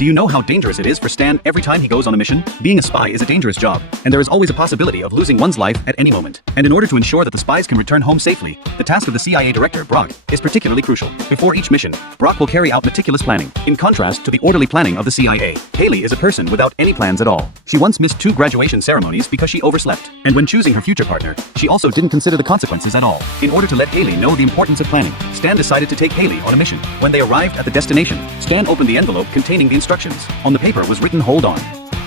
Do you know how dangerous it is for Stan every time he goes on a mission? Being a spy is a dangerous job, and there is always a possibility of losing one's life at any moment. And in order to ensure that the spies can return home safely, the task of the CIA director, Brock, is particularly crucial. Before each mission, Brock will carry out meticulous planning. In contrast to the orderly planning of the CIA, Haley is a person without any plans at all. She once missed 2 graduation ceremonies because she overslept. And when choosing her future partner, she also didn't consider the consequences at all. In order to let Haley know the importance of planning, Stan decided to take Haley on a mission. When they arrived at the destination, Stan opened the envelope containing the instructions. On the paper was written, "Hold on."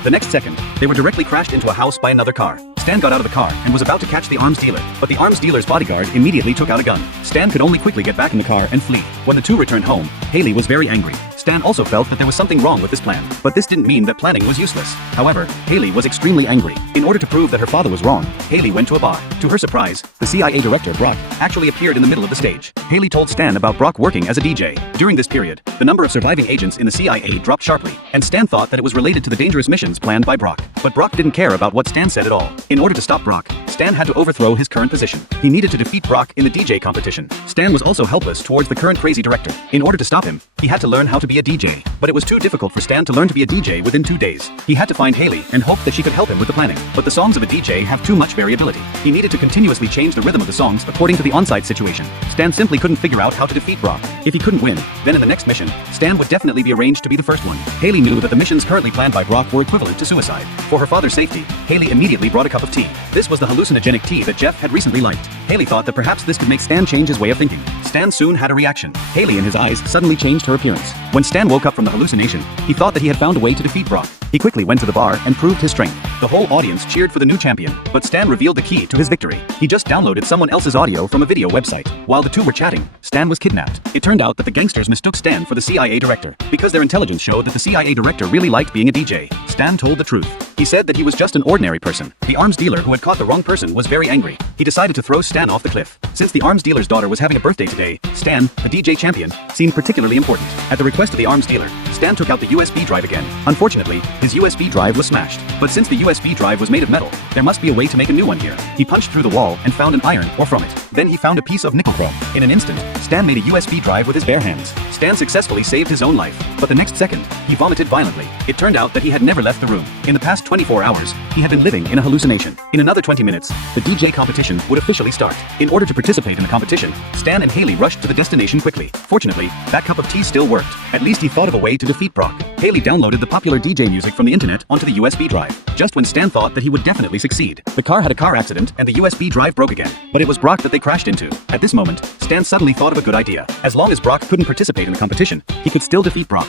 The next second, they were directly crashed into a house by another car. Stan got out of the car and was about to catch the arms dealer, but the arms dealer's bodyguard immediately took out a gun. Stan could only quickly get back in the car and flee. When the two returned home, Haley was very angry. Stan also felt that there was something wrong with this plan, but this didn't mean that planning was useless. However, Haley was extremely angry. In order to prove that her father was wrong, Haley went to a bar. To her surprise, the CIA director, Brock, actually appeared in the middle of the stage. Haley told Stan about Brock working as a DJ. During this period, the number of surviving agents in the CIA dropped sharply, and Stan thought that it was related to the dangerous missions planned by Brock. But Brock didn't care about what Stan said at all. In order to stop Brock, Stan had to overthrow his current position. He needed to defeat Brock in the DJ competition. Stan was also helpless towards the current crazy director. In order to stop him, he had to learn how to be a DJ. But it was too difficult for Stan to learn to be a DJ within 2 days. He had to find Haley and hope that she could help him with the planning. But the songs of a DJ have too much variability. He needed to continuously change the rhythm of the songs according to the on-site situation. Stan simply couldn't figure out how to defeat Brock. If he couldn't win, then in the next mission, Stan would definitely be arranged to be the first one. Haley knew that the missions currently planned by Brock were equivalent to suicide. For her father's safety, Haley immediately brought a cup of tea. This was the hallucinogenic tea that Jeff had recently liked. Haley thought that perhaps this could make Stan change his way of thinking. Stan soon had a reaction. Haley in his eyes suddenly changed her appearance. When Stan woke up from the hallucination, he thought that he had found a way to defeat Brock. He quickly went to the bar and proved his strength. The whole audience cheered for the new champion, but Stan revealed the key to his victory. He just downloaded someone else's audio from a video website. While the two were chatting, Stan was kidnapped. It turned out that the gangsters mistook Stan for the CIA director. Because their intelligence showed that the CIA director really liked being a DJ, Stan told the truth. He said that he was just an ordinary person. The arms dealer who had caught the wrong person was very angry. He decided to throw Stan off the cliff. Since the arms dealer's daughter was having a birthday today, Stan, the DJ champion, seemed particularly important. At the request of the arms dealer, Stan took out the USB drive again. Unfortunately, his USB drive was smashed. But since the USB drive was made of metal, there must be a way to make a new one here. He punched through the wall and found an iron ore from it. Then he found a piece of nickel chrome. In an instant, Stan made a USB drive with his bare hands. Stan successfully saved his own life. But the next second, he vomited violently. It turned out that he had never left the room. In the past 24 hours, he had been living in a hallucination. In another 20 minutes, the DJ competition would officially start. In order to participate in the competition, Stan and Haley rushed to the destination quickly. Fortunately, that cup of tea still worked. At least he thought of a way to defeat Brock. Haley downloaded the popular DJ music from the internet onto the USB drive. Just when Stan thought that he would definitely succeed, the car had a car accident and the USB drive broke again. But it was Brock that they crashed into. At this moment, Stan suddenly thought of a good idea. As long as Brock couldn't participate in the competition, he could still defeat Brock.